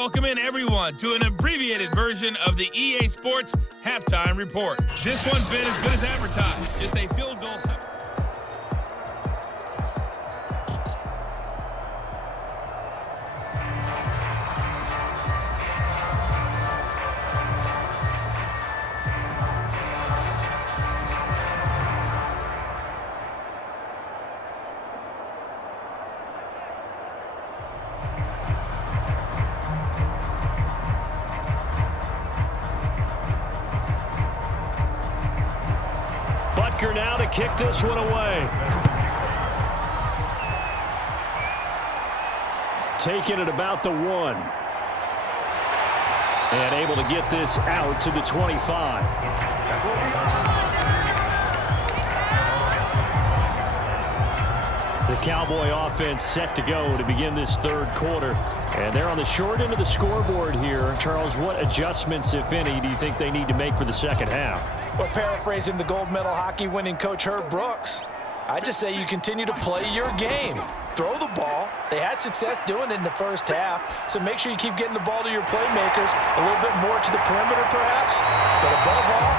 Welcome in, everyone, to an abbreviated version of the EA Sports Halftime Report. This one's been as good as advertised. Just a field goal. Now to kick this one away. Taking it about the 1. And able to get this out to the 25. The Cowboy offense set to go to begin this third quarter. And they're on the short end of the scoreboard here. Charles, what adjustments, if any, do you think they need to make for the second half? Well, paraphrasing the gold medal hockey winning coach Herb Brooks, I just say you continue to play your game. Throw the ball. They had success doing it in the first half, so make sure you keep getting the ball to your playmakers, a little bit more to the perimeter perhaps, but above all,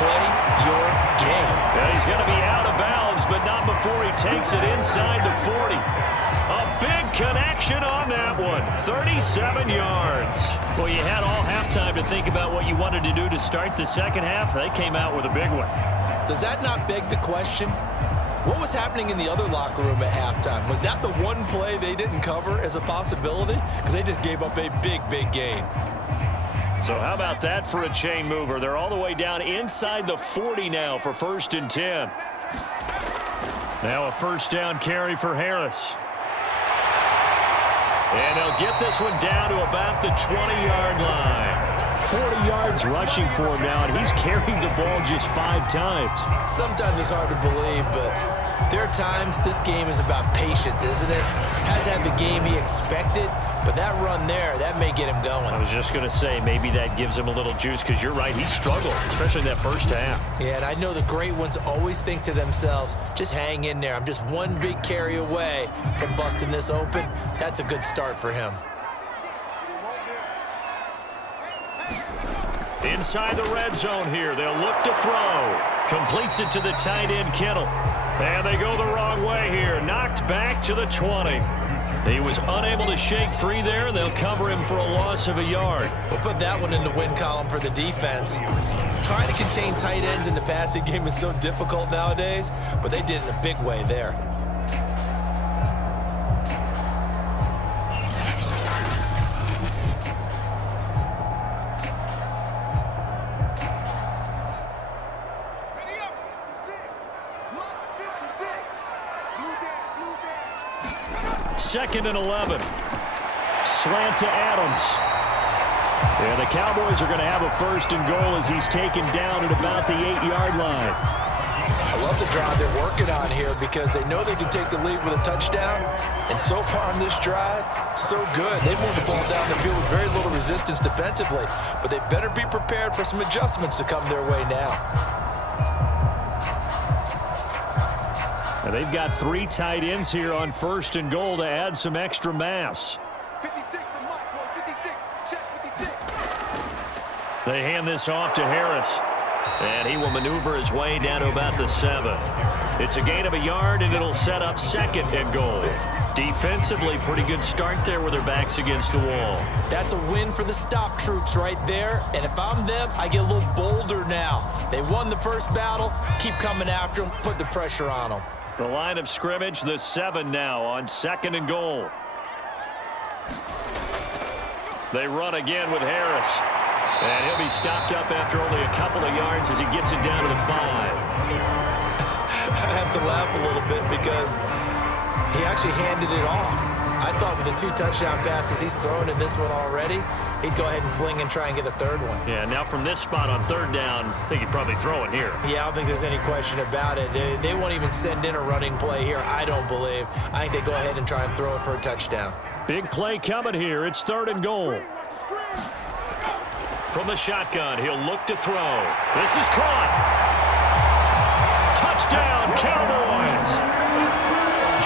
play your game. Yeah, he's going to be out of bounds, but not before he takes it inside the 40. A big connection on that one. 37 yards. Well, you had all halftime to think about what you wanted to do to start the second half. They came out with a big one. Does that not beg the question? What was happening in the other locker room at halftime? Was that the one play they didn't cover as a possibility? Because they just gave up a big, big gain. So how about that for a chain mover? They're all the way down inside the 40 now for 1st and 10. Now a first down carry for Harris. And they'll get this one down to about the 20-yard line. 40 yards rushing for him now, and he's carrying the ball just 5 times. Sometimes it's hard to believe, but there are times this game is about patience, isn't it? Has had the game he expected, but that run there, that may get him going. I was just going to say, maybe that gives him a little juice, because you're right, he struggled, especially in that first half. Yeah, and I know the great ones always think to themselves, just hang in there. I'm just one big carry away from busting this open. That's a good start for him. Inside the red zone here, they'll look to throw. Completes it to the tight end, Kittle. And they go the wrong way here. Knocked back to the 20. He was unable to shake free there, and they'll cover him for a loss of a yard. We'll put that one in the win column for the defense. Trying to contain tight ends in the passing game is so difficult nowadays, but they did it in a big way there. Second and 11. Slant to Adams. Yeah, the Cowboys are going to have a 1st and goal as he's taken down at about the 8-yard line. I love the drive they're working on here because they know they can take the lead with a touchdown. And so far on this drive, so good. They moved the ball down the field with very little resistance defensively. But they better be prepared for some adjustments to come their way now. And they've got 3 tight ends here on 1st and goal to add some extra mass. 56, check 56. They hand this off to Harris. And he will maneuver his way down to about the 7. It's a gain of a yard, and it'll set up 2nd and goal. Defensively, pretty good start there with their backs against the wall. That's a win for the stop troops right there. And if I'm them, I get a little bolder now. They won the first battle. Keep coming after them. Put the pressure on them. The line of scrimmage, the 7 now on 2nd and goal. They run again with Harris. And he'll be stopped up after only a couple of yards as he gets it down to the 5. I have to laugh a little bit because he actually handed it off. I thought with the 2 touchdown passes he's thrown in this one already, he'd go ahead and fling and try and get a 3rd one. Yeah, now from this spot on 3rd down, I think he'd probably throw it here. Yeah, I don't think there's any question about it. They won't even send in a running play here, I don't believe. I think they go ahead and try and throw it for a touchdown. Big play coming here. It's 3rd and goal. From the shotgun, he'll look to throw. This is caught. Touchdown, Cowboys.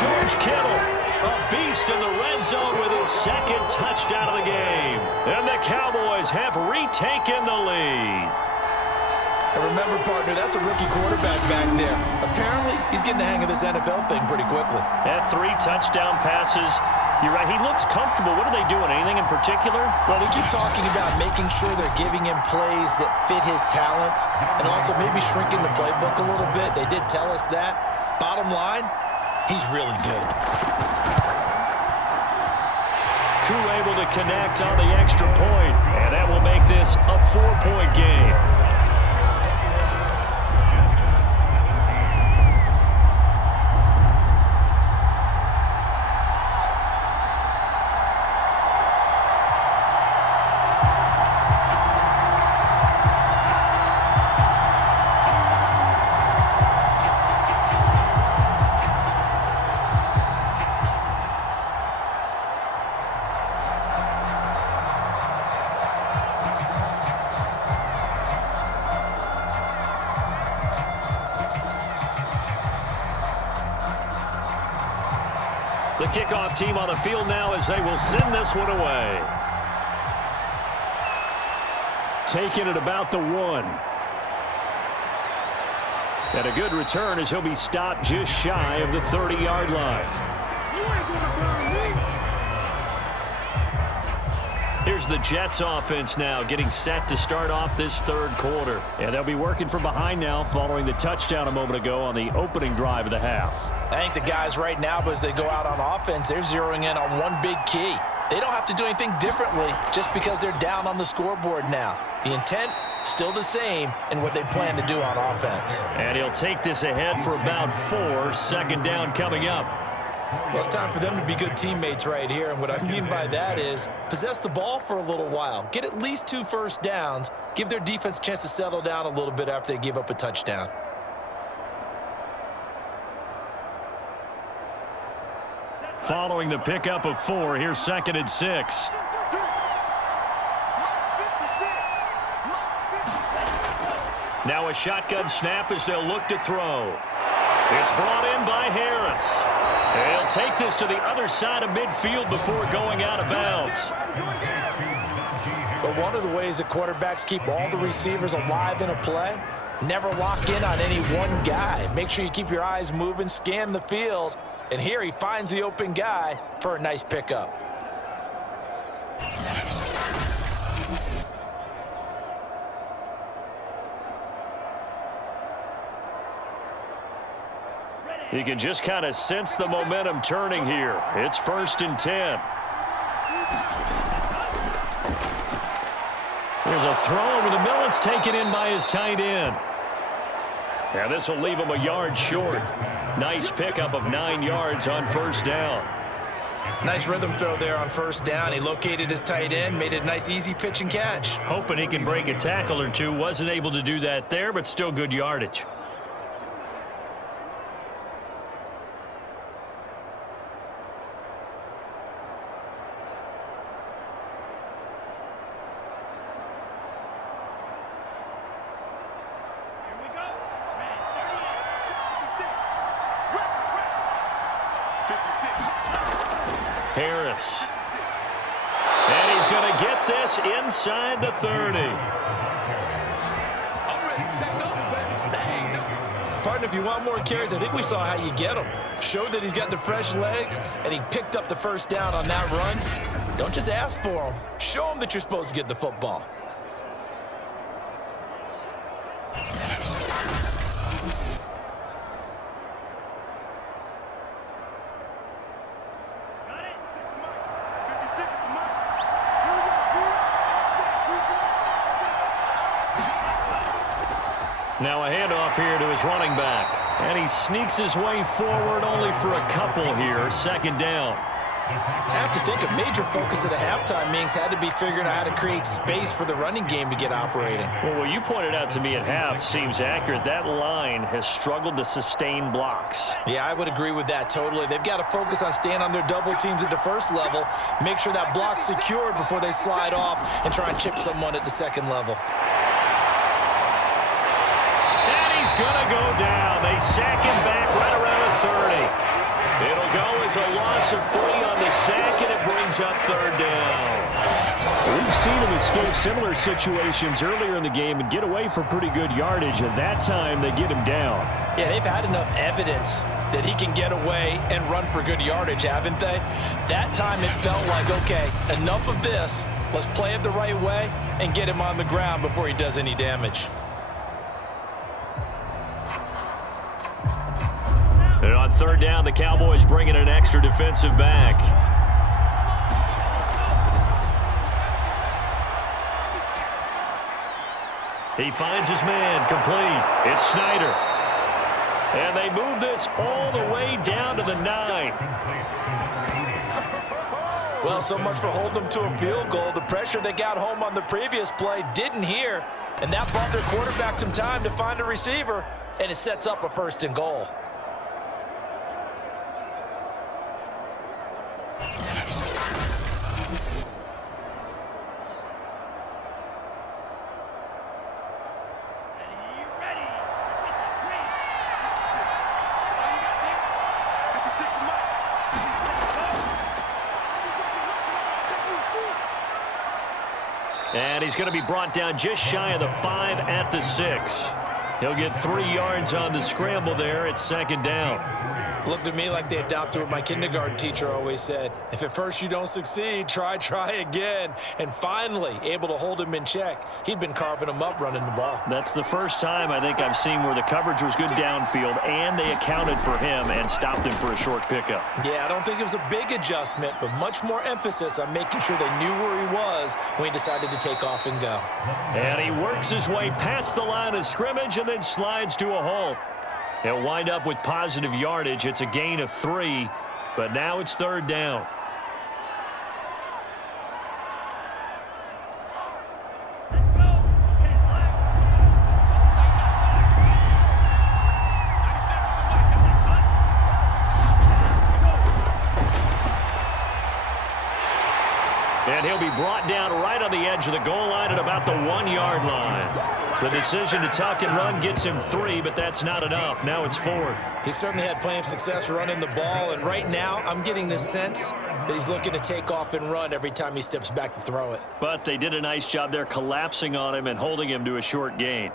George Kittle A beast in the red zone with his second touchdown of the game. And the Cowboys have retaken the lead. And remember, partner, that's a rookie quarterback back there. Apparently, he's getting the hang of this NFL thing pretty quickly. Had 3 touchdown passes. You're right, he looks comfortable. What are they doing? Anything in particular? Well, we keep talking about making sure they're giving him plays that fit his talents and also maybe shrinking the playbook a little bit. They did tell us that. Bottom line, he's really good. Koo able to connect on the extra point, and that will make this a 4-point game. The kickoff team on the field now as they will send this one away. Taking it about the 1. And a good return as he'll be stopped just shy of the 30-yard line. Here's the Jets offense now getting set to start off this third quarter. And they'll be working from behind now following the touchdown a moment ago on the opening drive of the half. I think the guys right now, as they go out on offense, they're zeroing in on one big key. They don't have to do anything differently just because they're down on the scoreboard now. The intent, still the same in what they plan to do on offense. And he'll take this ahead for about 4. Second down coming up. Well, it's time for them to be good teammates right here, and what I mean by that is possess the ball for a little while, get at least 2 first downs, give their defense a chance to settle down a little bit after they give up a touchdown. Following the pickup of 4, here's 2nd and 6. Now a shotgun snap as they'll look to throw. It's brought in by Harris. He'll take this to the other side of midfield before going out of bounds. But one of the ways that quarterbacks keep all the receivers alive in a play, never lock in on any one guy. Make sure you keep your eyes moving, scan the field, and here he finds the open guy for a nice pickup. You can just kind of sense the momentum turning here. It's 1st and 10. There's a throw over the middle. It's taken in by his tight end. And this will leave him a yard short. Nice pickup of 9 yards on 1st down. Nice rhythm throw there on 1st down. He located his tight end, made it a nice easy pitch and catch. Hoping he can break a tackle or two. Wasn't able to do that there, but still good yardage. Harris. And he's going to get this inside the 30. Partner, if you want more carries, I think we saw how you get them. Showed that he's got the fresh legs, and he picked up the 1st down on that run. Don't just ask for them. Show them that you're supposed to get the football. Now a handoff here to his running back. And he sneaks his way forward only for a couple here. 2nd down. I have to think a major focus of the halftime meetings had to be figuring out how to create space for the running game to get operating. Well, what you pointed out to me at half seems accurate. That line has struggled to sustain blocks. Yeah, I would agree with that totally. They've got to focus on staying on their double teams at the 1st level, make sure that block's secured before they slide off and try and chip someone at the 2nd level. And he's going to go down. They sack him back right around the 30. It'll go as a loss of 3 on the sack, and it brings up 3rd down. We've seen him escape similar situations earlier in the game and get away for pretty good yardage. At that time, they get him down. Yeah, they've had enough evidence that he can get away and run for good yardage, haven't they? That time it felt like, okay, enough of this. Let's play it the right way and get him on the ground before he does any damage. And on 3rd down, the Cowboys bring in an extra defensive back. He finds his man, complete. It's Snyder. And they move this all the way down to the 9. Well, so much for holding them to a field goal. The pressure they got home on the previous play didn't hear, and that bought their quarterback some time to find a receiver, and it sets up a 1st and goal. And he's going to be brought down just shy of the 5 at the 6. He'll get 3 yards on the scramble there at 2nd down. Looked to me like they adopted what my kindergarten teacher always said. If at first you don't succeed, try again. And finally, able to hold him in check. He'd been carving him up running the ball. That's the first time I think I've seen where the coverage was good downfield and they accounted for him and stopped him for a short pickup. Yeah, I don't think it was a big adjustment, but much more emphasis on making sure they knew where he was when he decided to take off and go. And he works his way past the line of scrimmage and then slides to a halt. He'll wind up with positive yardage. It's a gain of 3, but now it's 3rd down. And he'll be brought down right on the edge of the goal line at about the 1-yard line. The decision to tuck and run gets him 3, but that's not enough. Now it's 4th. He certainly had plenty of success running the ball, and right now I'm getting the sense that he's looking to take off and run every time he steps back to throw it. But they did a nice job there collapsing on him and holding him to a short gain.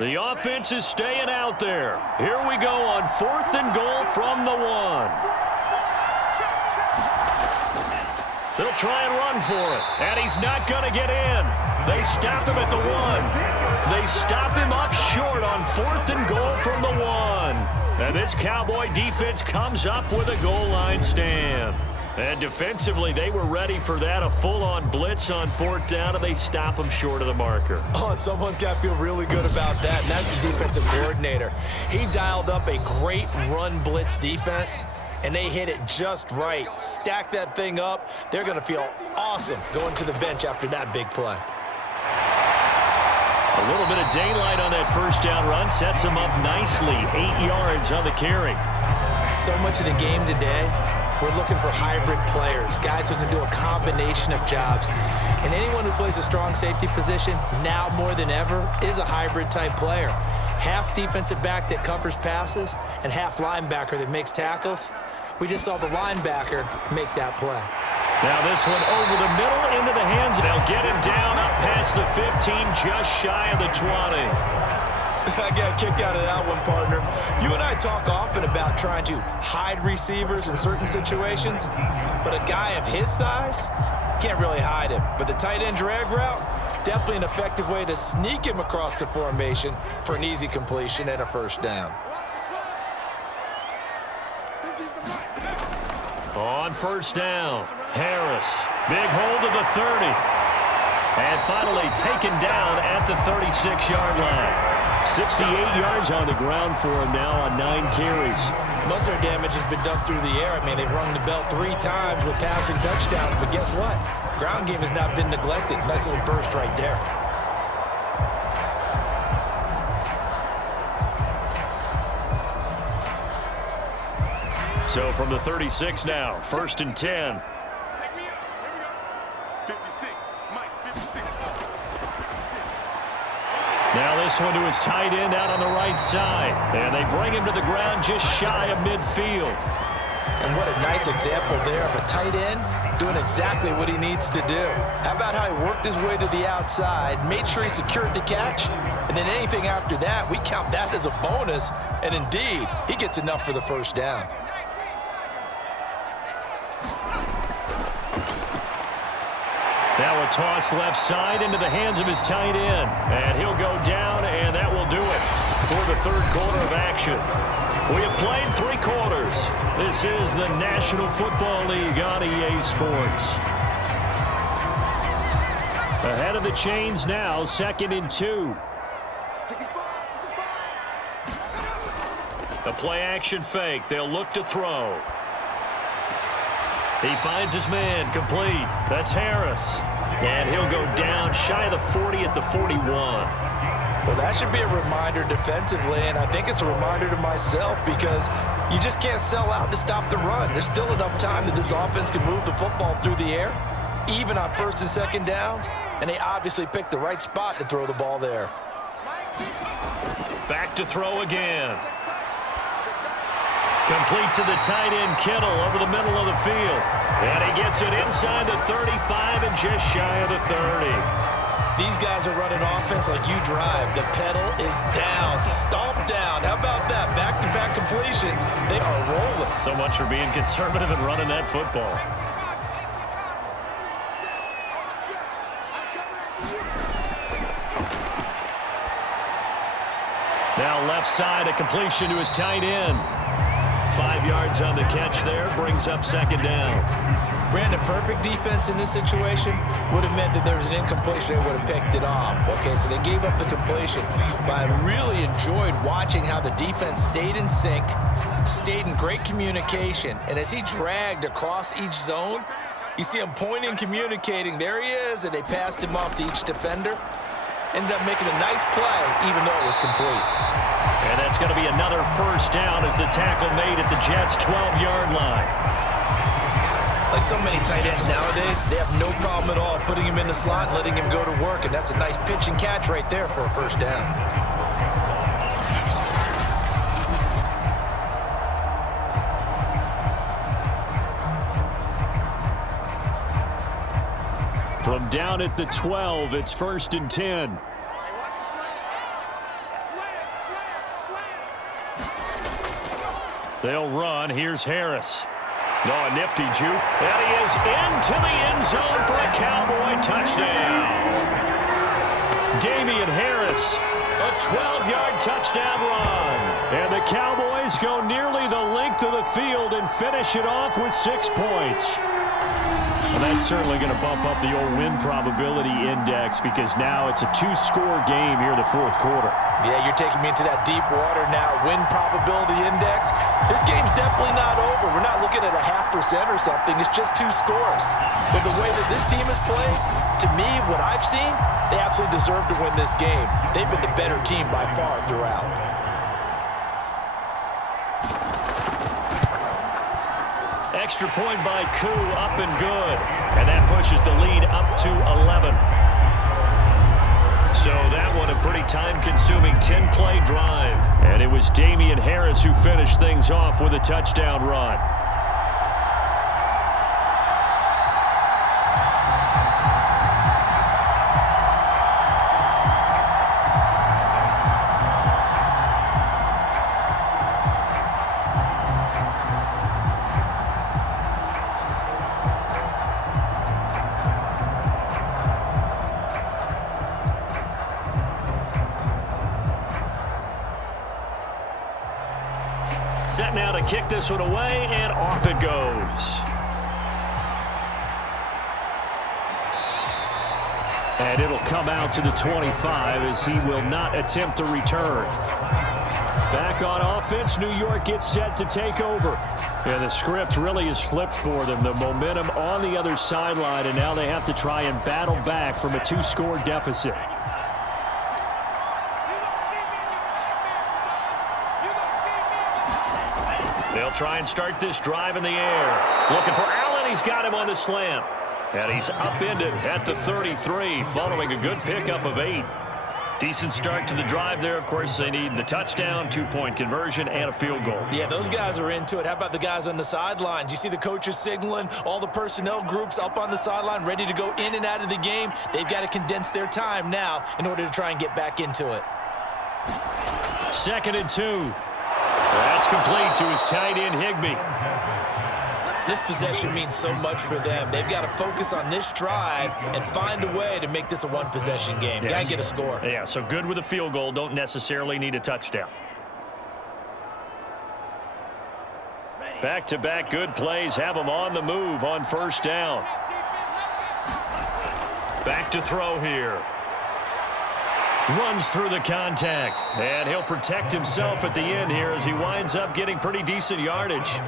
The offense is staying out there. Here we go on 4th and goal from the 1. They'll try and run for it, and he's not going to get in. They stop him at the 1. They stop him up short on 4th and goal from the 1. And this Cowboy defense comes up with a goal line stand. And defensively, they were ready for that, a full-on blitz on 4th down, and they stop them short of the marker. Oh, and someone's got to feel really good about that, and that's the defensive coordinator. He dialed up a great run blitz defense, and they hit it just right. Stack that thing up. They're going to feel awesome going to the bench after that big play. A little bit of daylight on that 1st down run sets him up nicely. 8 yards on the carry. So much of the game today, we're looking for hybrid players, guys who can do a combination of jobs. And anyone who plays a strong safety position, now more than ever, is a hybrid type player. Half defensive back that covers passes and half linebacker that makes tackles. We just saw the linebacker make that play. Now this one over the middle into the hands, and they'll get him down up past the 15, just shy of the 20. I got a kick out of that one, partner. You and I talk often about trying to hide receivers in certain situations, but a guy of his size can't really hide him. But the tight end drag route, definitely an effective way to sneak him across the formation for an easy completion and a 1st down. On 1st down, Harris, big hold of the 30. And finally taken down at the 36-yard line. 68 yards on the ground for him now on 9 carries. Most of their damage has been done through the air. I mean, they've rung the bell 3 times with passing touchdowns, but guess what? Ground game has not been neglected. Nice little burst right there. So from the 36 now, 1st and 10. Take me up. Here we go. 56. Mike, 56. 56. Now this one to his tight end out on the right side. And they bring him to the ground just shy of midfield. And what a nice example there of a tight end doing exactly what he needs to do. How about how he worked his way to the outside, made sure he secured the catch, and then anything after that, we count that as a bonus. And indeed, he gets enough for the first down. Now a toss left side into the hands of his tight end. And he'll go down, and that will do it for the 3rd quarter of action. We have played 3 quarters. This is the National Football League on EA Sports. Ahead of the chains now, 2nd and 2. The play action fake. They'll look to throw. He finds his man, complete. That's Harris. And he'll go down shy of the 40 at the 41. Well, that should be a reminder defensively, and I think it's a reminder to myself because you just can't sell out to stop the run. There's still enough time that this offense can move the football through the air, even on 1st and 2nd downs, and they obviously picked the right spot to throw the ball there. Back to throw again. Complete to the tight end, Kittle, over the middle of the field. And he gets it inside the 35 and just shy of the 30. These guys are running offense like you drive. The pedal is down, stomp down. How about that? Back-to-back completions. They are rolling. So much for being conservative and running that football. Now left side, a completion to his tight end. 5 yards on the catch there, brings up 2nd down. Brandon, perfect defense in this situation would have meant that there was an incompletion. They would have picked it off. Okay, so they gave up the completion. But I really enjoyed watching how the defense stayed in sync, stayed in great communication. And as he dragged across each zone, you see him pointing, communicating. There he is, and they passed him off to each defender. Ended up making a nice play, even though it was complete. And that's going to be another 1st down as the tackle made at the Jets' 12-yard line. Like so many tight ends nowadays, they have no problem at all putting him in the slot and letting him go to work, and that's a nice pitch and catch right there for a 1st down. From down at the 12, it's 1st and 10. They'll run. Here's Harris. Oh, a nifty juke. And he is into the end zone for a Cowboy touchdown. Damian Harris, a 12-yard touchdown run. And the Cowboys go nearly the length of the field and finish it off with 6 points. Well, that's certainly going to bump up the old win probability index because now it's a 2-score game here in the 4th quarter. Yeah, you're taking me into that deep water now. Win probability index. This game's definitely not over. We're not looking at a 0.5% or something. It's just 2 scores. But the way that this team has played, to me, what I've seen, they absolutely deserve to win this game. They've been the better team by far throughout. Extra point by Koo, up and good. And that pushes the lead up to 11. So that one a pretty time-consuming 10-play drive. And it was Damian Harris who finished things off with a touchdown run. Set now to kick this one away, and off it goes. And it'll come out to the 25 as he will not attempt to return. Back on offense, New York gets set to take over. And the script really is flipped for them. The momentum on the other sideline, and now they have to try and battle back from a 2-score deficit. They'll try and start this drive in the air. Looking for Allen. He's got him on the slant. And he's upended at the 33 following a good pickup of 8. Decent start to the drive there. Of course, they need the touchdown, 2-point conversion, and a field goal. Yeah, those guys are into it. How about the guys on the sidelines? You see the coaches signaling, all the personnel groups up on the sideline ready to go in and out of the game. They've got to condense their time now in order to try and get back into it. 2nd and 2. That's complete to his tight end, Higbee. This possession means so much for them. They've got to focus on this drive and find a way to make this a one-possession game. Yes. Got to get a score. Yeah, so good with a field goal. Don't necessarily need a touchdown. Back-to-back good plays have them on the move on 1st down. Back to throw here. Runs through the contact. And he'll protect himself at the end here as he winds up getting pretty decent yardage.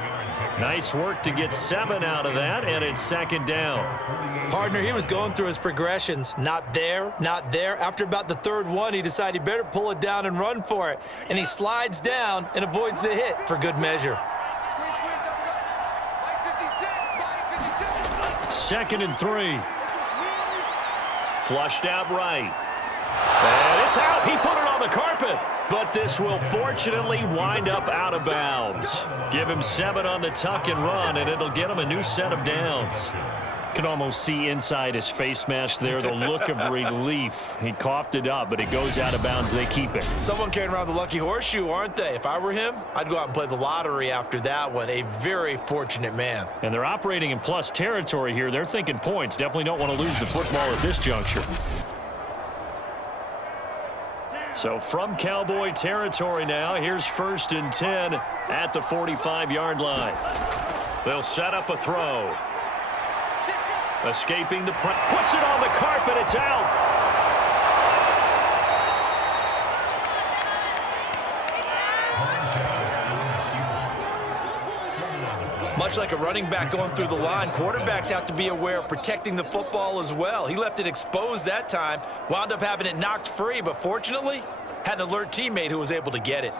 Nice work to get 7 out of that, and it's 2nd down. Partner, he was going through his progressions. Not there, not there. After about the 3rd one, he decided he better pull it down and run for it. And he slides down and avoids the hit for good measure. 2nd and 3. Flushed out right. And it's out. He put it on the carpet. But this will fortunately wind up out of bounds. Give him 7 on the tuck and run, and it'll get him a new set of downs. Can almost see inside his face mask there the look of relief. He coughed it up, but it goes out of bounds. They keep it. Someone carrying around the lucky horseshoe, aren't they? If I were him, I'd go out and play the lottery after that one. A very fortunate man. And they're operating in plus territory here. They're thinking points. Definitely don't want to lose the football at this juncture. So from Cowboy territory now, here's 1st and 10 at the 45-yard line. They'll set up a throw. Escaping the press. Puts it on the carpet. It's out. Much like a running back going through the line, quarterbacks have to be aware of protecting the football as well. He left it exposed that time, wound up having it knocked free, but fortunately, had an alert teammate who was able to get it.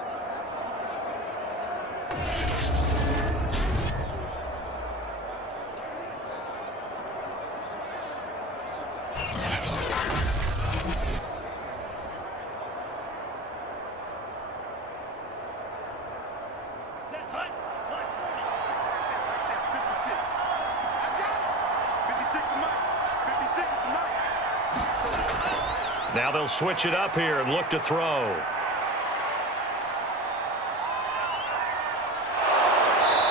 Now they'll switch it up here and look to throw.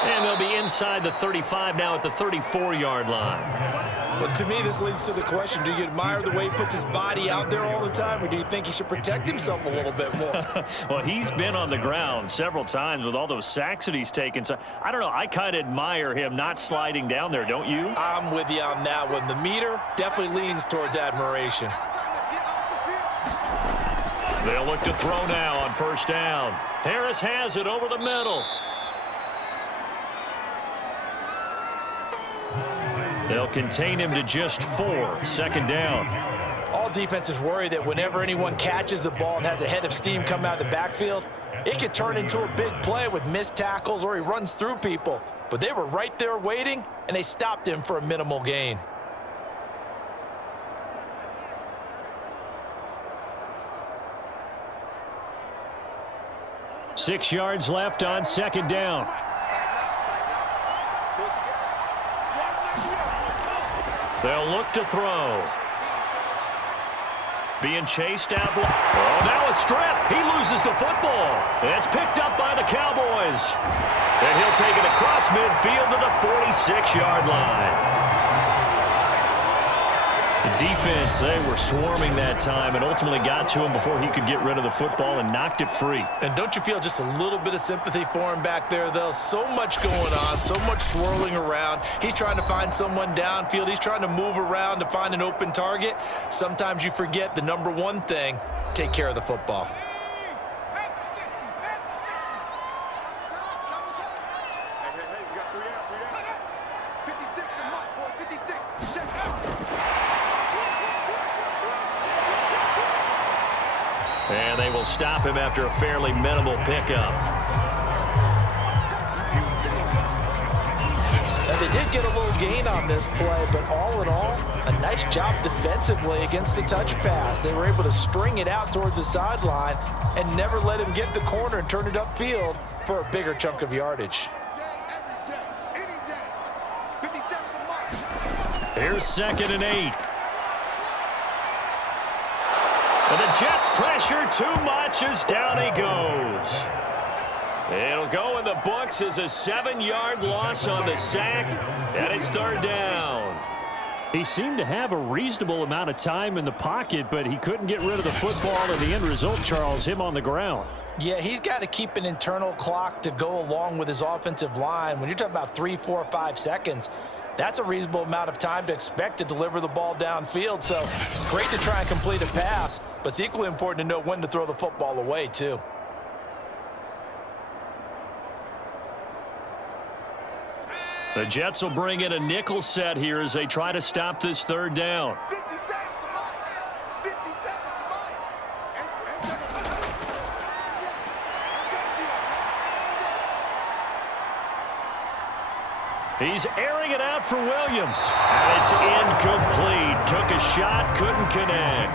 And they'll be inside the 35 now at the 34-yard line. Well, to me, this leads to the question, do you admire the way he puts his body out there all the time, or do you think he should protect himself a little bit more? Well, he's been on the ground several times with all those sacks that he's taken. So I don't know. I kind of admire him not sliding down there, don't you? I'm with you on that one. The meter definitely leans towards admiration. They'll look to throw now on 1st down. Harris has it over the middle. They'll contain him to just 4. 2nd down. All defenses worry that whenever anyone catches the ball and has a head of steam come out of the backfield, it could turn into a big play with missed tackles or he runs through people. But they were right there waiting, and they stopped him for a minimal gain. Six yards left on 2nd down. They'll look to throw. Being chased out. Oh, now a strip. He loses the football. It's picked up by the Cowboys. And he'll take it across midfield to the 46-yard line. The defense, they were swarming that time and ultimately got to him before he could get rid of the football and knocked it free. And don't you feel just a little bit of sympathy for him back there, though? So much going on, so much swirling around. He's trying to find someone downfield. He's trying to move around to find an open target. Sometimes you forget the number one thing, take care of the football. And they will stop him after a fairly minimal pickup. Now, they did get a little gain on this play, but all in all, a nice job defensively against the touch pass. They were able to string it out towards the sideline and never let him get the corner and turn it upfield for a bigger chunk of yardage. Here's 2nd and 8. And the Jets pressure too much as down he goes. It'll go in the books as a 7-yard loss on the sack, and it's 3rd down. He seemed to have a reasonable amount of time in the pocket, but he couldn't get rid of the football, and the end result, Charles, him on the ground. Yeah, he's got to keep an internal clock to go along with his offensive line. When you're talking about 3, 4, 5 seconds, that's a reasonable amount of time to expect to deliver the ball downfield. So great to try and complete a pass, but it's equally important to know when to throw the football away, too. The Jets will bring in a nickel set here as they try to stop this 3rd down. 50 seconds to Mike. 50 seconds to Mike. He's airing it out for Williams. And it's incomplete. Took a shot, couldn't connect.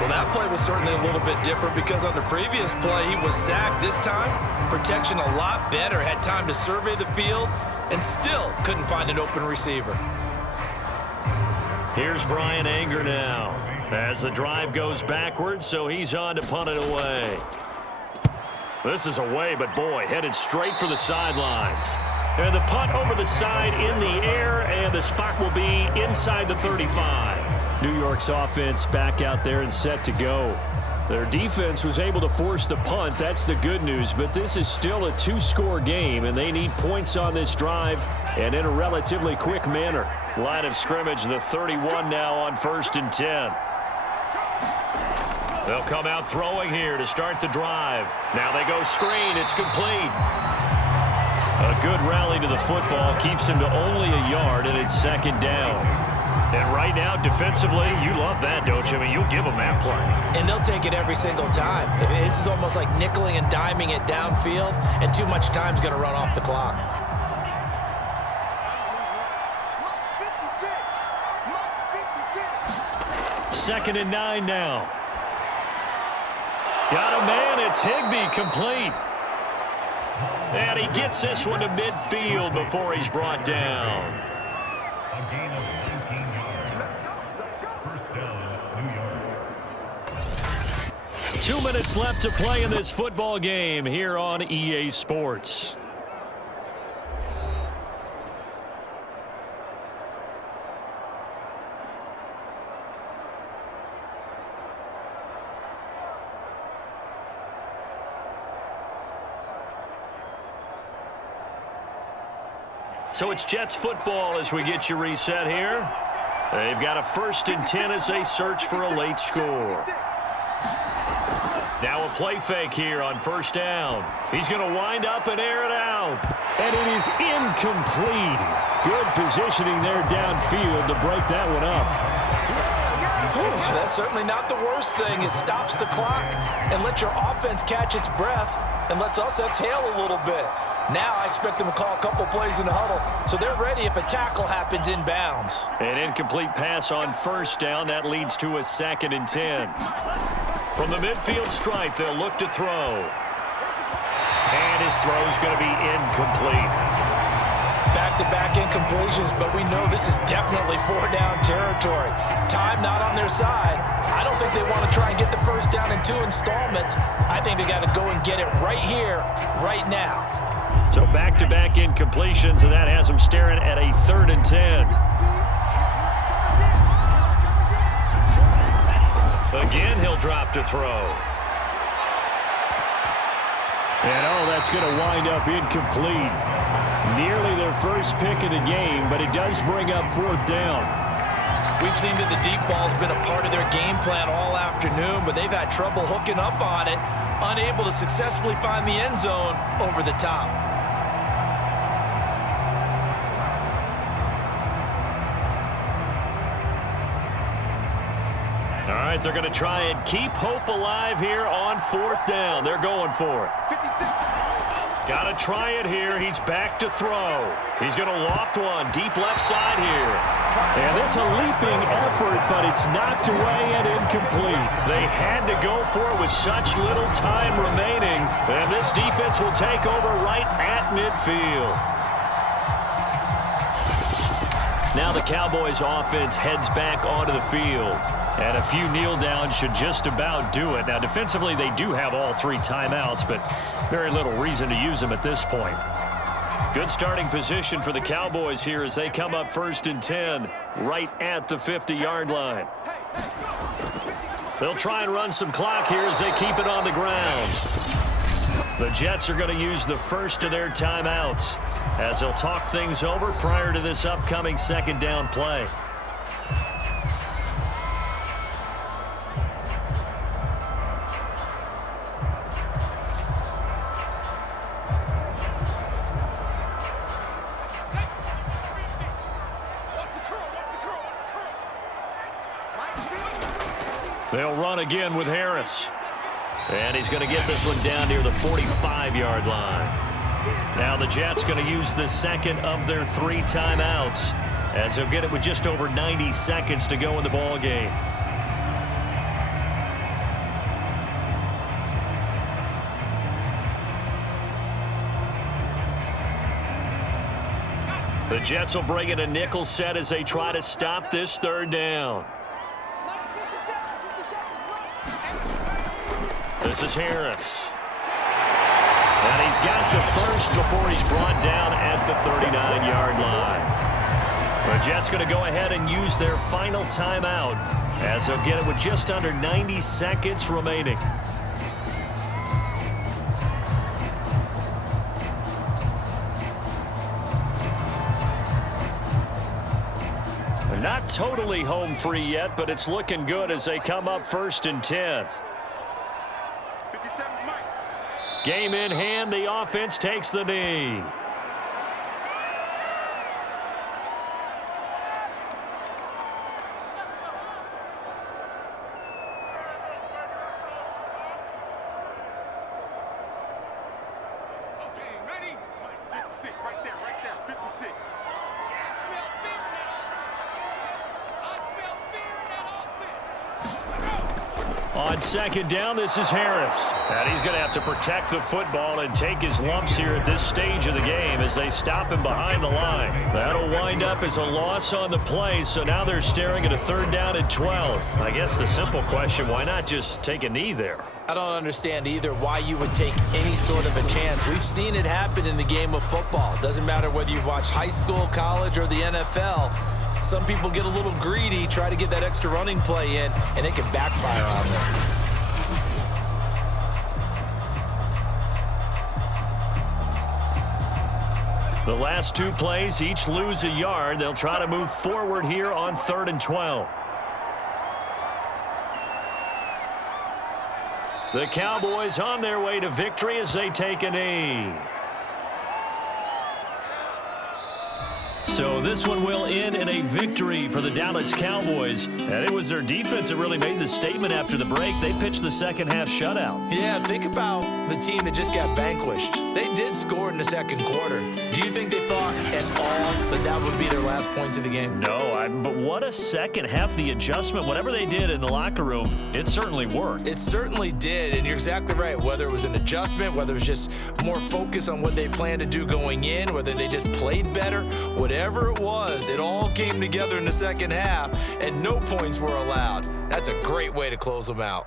Well, that play was certainly a little bit different because on the previous play, he was sacked. This time, protection a lot better. Had time to survey the field and still couldn't find an open receiver. Here's Brian Anger now as the drive goes backwards, so he's on to punt it away. This is away, but boy, headed straight for the sidelines. And the punt over the side in the air, and the spot will be inside the 35. New York's offense back out there and set to go. Their defense was able to force the punt. That's the good news, but this is still a 2-score game, and they need points on this drive and in a relatively quick manner. Line of scrimmage, the 31 now on 1st and 10. They'll come out throwing here to start the drive. Now they go screen. It's complete. A good rally to the football keeps him to only a yard, and it's 2nd down. And right now, defensively, you love that, don't you? I mean, you'll give them that play. And they'll take it every single time. This is almost like nickeling and diming it downfield, and too much time's going to run off the clock. 2nd and 9 now. Got a man. It's Higbee complete. And he gets this one to midfield before he's brought down. 2 minutes left to play in this football game here on EA Sports. So it's Jets football as we get you reset here. They've got a 1st and 10 as they search for a late score. Now a play fake here on 1st down. He's going to wind up and air it out. And it is incomplete. Good positioning there downfield to break that one up. That's certainly not the worst thing. It stops the clock and lets your offense catch its breath and lets us exhale a little bit. Now I expect them to call a couple plays in the huddle, so they're ready if a tackle happens inbounds. An incomplete pass on 1st down. That leads to a 2nd and 10. From the midfield stripe, they'll look to throw. And his throw is going to be incomplete. Back-to-back incompletions, but we know this is definitely 4-down territory. Time not on their side. I don't think they want to try and get the 1st down in 2 installments. I think they got to go and get it right here, right now. So back-to-back incompletions, and that has them staring at a 3rd and 10. Again, he'll drop to throw. And, that's going to wind up incomplete. Nearly their first pick of the game, but it does bring up fourth down. We've seen that the deep ball's been a part of their game plan all afternoon, but they've had trouble hooking up on it, unable to successfully find the end zone over the top. All right, they're going to try and keep hope alive here on fourth down. They're going for it. Got to try it here. He's back to throw. He's going to loft one deep left side here. And this a leaping effort, but it's knocked away and incomplete. They had to go for it with such little time remaining. And this defense will take over right at midfield. Now the Cowboys offense heads back onto the field. And a few kneel downs should just about do it. Now defensively they do have all three timeouts, but very little reason to use them at this point. Good starting position for the Cowboys here as they come up 1st and 10 right at the 50-yard line. They'll try and run some clock here as they keep it on the ground. The Jets are going to use the first of their timeouts as they'll talk things over prior to this upcoming second down play. They'll run again with Harris. And he's going to get this one down near the 45-yard line. Now the Jets going to use the second of their 3 timeouts as they'll get it with just over 90 seconds to go in the ball game. The Jets will bring in a nickel set as they try to stop this third down. This is Harris. And he's got the first before he's brought down at the 39-yard line. The Jets going to go ahead and use their final timeout as they'll get it with just under 90 seconds remaining. They're not totally home free yet, but it's looking good as they come up 1st and 10. Game in hand, the offense takes the knee. Okay, ready? 56, right there, 56. On second down, this is Harris. And he's going to have to protect the football and take his lumps here at this stage of the game as they stop him behind the line. That'll wind up as a loss on the play, so now they're staring at a 3rd down and 12. I guess the simple question, why not just take a knee there? I don't understand either why you would take any sort of a chance. We've seen it happen in the game of football. Doesn't matter whether you've watched high school, college, or the NFL. Some people get a little greedy, try to get that extra running play in, and it can backfire on them. The last 2 plays each lose a yard. They'll try to move forward here on 3rd and 12. The Cowboys on their way to victory as they take a knee. So this one will end in a victory for the Dallas Cowboys. And it was their defense that really made the statement after the break. They pitched the second half shutout. Yeah, think about the team that just got vanquished. They did score in the second quarter. Do you think they thought at all that that would be their last points of the game? No, but what a second half. The adjustment, whatever they did in the locker room, it certainly worked. It certainly did, and you're exactly right. Whether it was an adjustment, whether it was just more focus on what they planned to do going in, whether they just played better, whatever it was, it all came together in the second half, and no points were allowed. That's a great way to close them out.